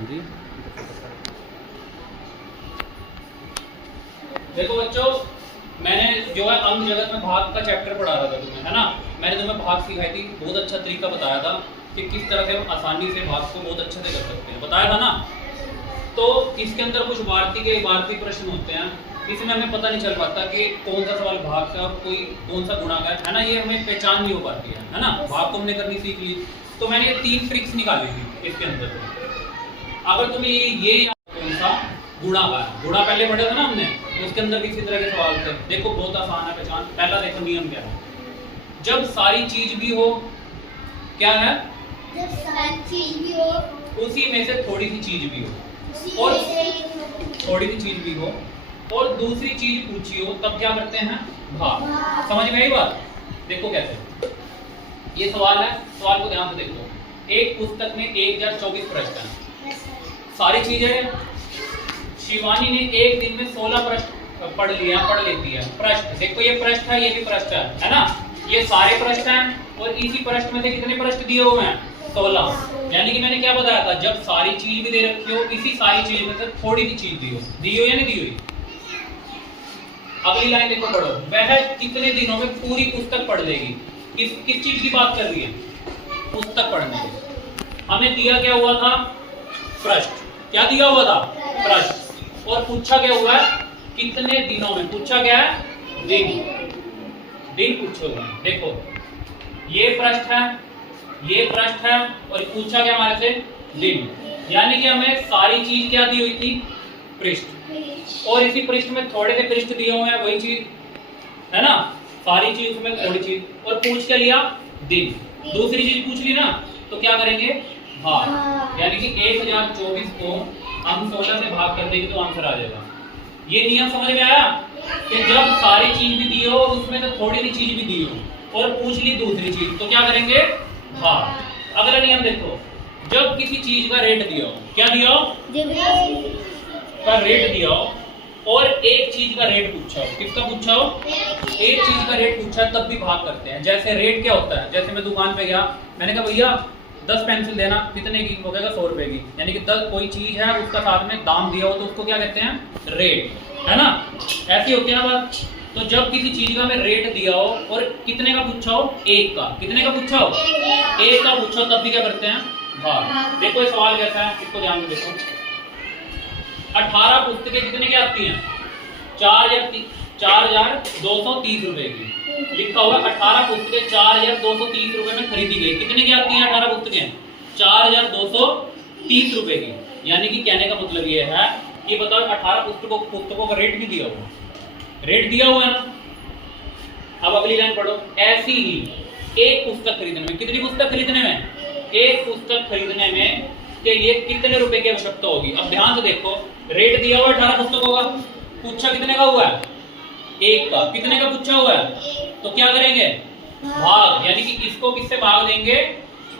जल्दी। देखो बच्चों, मैंने जो है अंग जगत में भाग का चैप्टर पढ़ा रहा था तुम्हें, है ना। मैंने तुम्हें भाग सिखाई थी, बहुत अच्छा तरीका बताया था कि किस तरह से हम आसानी से भाग को बहुत अच्छे से कर सकते हैं, बताया था ना। तो इसके अंदर कुछ वार्तिक प्रश्न होते हैं, इसमें हमें पता नहीं चल पाता कि कौन सा सवाल भाग का और कोई कौन सा गुणा का है ना, ये हमें पहचान नहीं हो पाती है ना। भाग को हमने करनी सीख ली, तो मैंने ये 3 ट्रिक्स निकाली थी इसके अंदर। अगर तुम्हें ये कौन सा गुणा का है, गुणा पहले पढ़ा था ना हमने, उसके अंदर भी इसी तरह के सवाल थे। देखो बहुत आसान है पहचान। पहला देखो नियम क्या है, जब सारी चीज भी हो, क्या है, जब सारी चीज भी हो, उसी में से थोड़ी सी चीज भी हो, और थोड़ी सी चीज भी हो और दूसरी चीज पूछी हो, तब क्या करते हैं, भाग। समझ में आई बात? देखो कैसे ये सवाल है, सवाल को ध्यान से देखो। एक पुस्तक में 1024 प्रश्न है, सारी चीजें। शिवानी ने एक दिन में 16 प्रश्न पढ़ लेती है। प्रश्न देखो, ये प्रश्न है, ये भी प्रश्न है ना। ये सारे प्रश्न हैं और इसी प्रश्न में से कितने प्रश्न दिए हुए हैं, 16। यानी कि मैंने क्या बताया था, जब सारी चीज भी दे रखी हो, इसी सारी चीज में से थोड़ी सी चीज दी हो या नहीं दी हुई। अगली लाइन देखो, पढ़ो। वह कितने दिनों में पूरी पुस्तक पढ़ लेगी। किस चीज की बात कर रही है, पुस्तक पढ़ने की। हमें दिया क्या हुआ था, प्रश्न। क्या दिया हुआ था, प्रश्न। और पूछा क्या हुआ है, कितने दिनों में। पूछा क्या है, दिन पूछे हुए हैं। देखो ये प्रश्न है, ये प्रश्न है, और पूछा क्या हमारे से, दिन। यानी कि हमें सारी चीज क्या दी हुई थी, पृष्ठ। और इसी पृष्ठ में थोड़े से पृष्ठ दिए हुए हैं, वही चीज है ना। सारी चीज में थोड़ी चीज, और पूछ के लिया दिन। दूसरी चीज पूछ ली ना, तो क्या करेंगे, भाग। यानी कि 1024 को हम 16 से भाग कर देंगे तो आंसर आ जाएगा। ये नियम समझ में आया कि जब सारी चीज भी दी हो, उसमें तो थोड़ी सी चीज भी दी हो, और पूछ ली दूसरी चीज, तो क्या करेंगे, भाग। अगला नियम देखो, जब किसी चीज का रेट दिया हो, क्या दिया हो, का रेट दिया हो, और एक चीज का रेट पूछा हो। किसका पूछा हो, एक चीज का रेट पूछा है, तब भी भाग करते हैं। जैसे रेट क्या होता है, जैसे मैं दुकान पे गया, मैंने कहा भैया 10 पेंसिल देना, कितने की, हो गएगा 100 रुपए की। यानी कि 10 कोई चीज है, उसका साथ में दाम दिया हो, तो उसको क्या कहते हैं, रेट, है ना। ऐसी होती है ना बात। तो जब किसी चीज का मैं रेट दिया हो और कितने का पूछा हो, एक का। कितने का पूछा हो, एक का पूछा हो, तब भी क्या करते हैं, भाग। देखो ये सवाल कैसा है, इसको ध्यान से देखो। 18 पुस्तकें कितने की आती हैं, 4230 रुपए की। लिखा हुआ 18 पुस्तकें 4230 रुपए में खरीदी गई। कितने की आती हैं 18 पुस्तकें, 4230 रुपए की। यानी कि कहने का मतलब ये है कि बताओ 18 पुस्तकों का रेट भी दिया हुआ, रेट दिया हुआ है ना। अब अगली लाइन पढ़ो। ऐसी ही एक पुस्तक खरीदने में, कितनी पुस्तक खरीदने में, एक पुस्तक खरीदने में के लिए कितने रुपए की आवश्यकता होगी। अब ध्यान से देखो, रेट दिया हुआ 18 पुस्तकों का, पूछा कितने का हुआ है, एक का। कितने का पूछा हुआ है, तो क्या करेंगे, भाग। यानी कि इसको किससे भाग देंगे,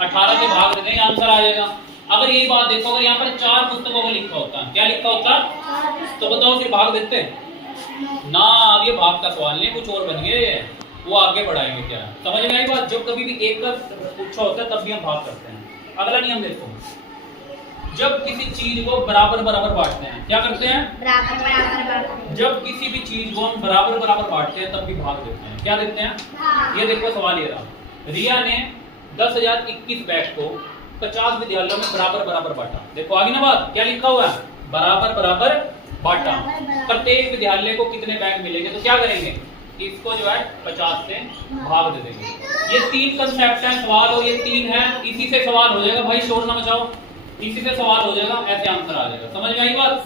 18 से भाग दे देंगे, आंसर आ जाएगा। अगर यही बात देखो, अगर यहाँ पर 4 पुस्तकों का लिखा होता, क्या लिखा होता, तो बताओ फिर भाग देते ना। अब ये भाग का सवाल नहीं, कुछ और बन गए, वो आगे बढ़ाएंगे। क्या समझ में आई बात? जब कभी भी एक का पूछा होता है, तब भी हम भाग करते हैं। अगला नियम देखो, जब किसी चीज को बराबर बराबर बांटते हैं, क्या करते हैं, बराबर। जब किसी भी चीज को हम बराबर बराबर बांटते हैं, तब भी भाग देते हैं। क्या देते हैं, ये देखो सवाल ये रहा। रिया ने 10,021 बैग को 50 विद्यालयों में बराबर बराबर बांटा। देखो आगे ना बात, क्या लिखा हुआ है, बराबर बराबर बांटा। प्रत्येक विद्यालय को कितने बैग मिलेंगे, तो क्या करेंगे, इसको जो है 50 से भाग दे देंगे। ये 3 कंसेप्ट है सवाल, और ये 3 है, इसी से सवाल हो जाएगा भाई, शोर ना मचाओ, इसी से सवाल हो जाएगा, ऐसे आंसर आ जाएगा। समझ में आई बात?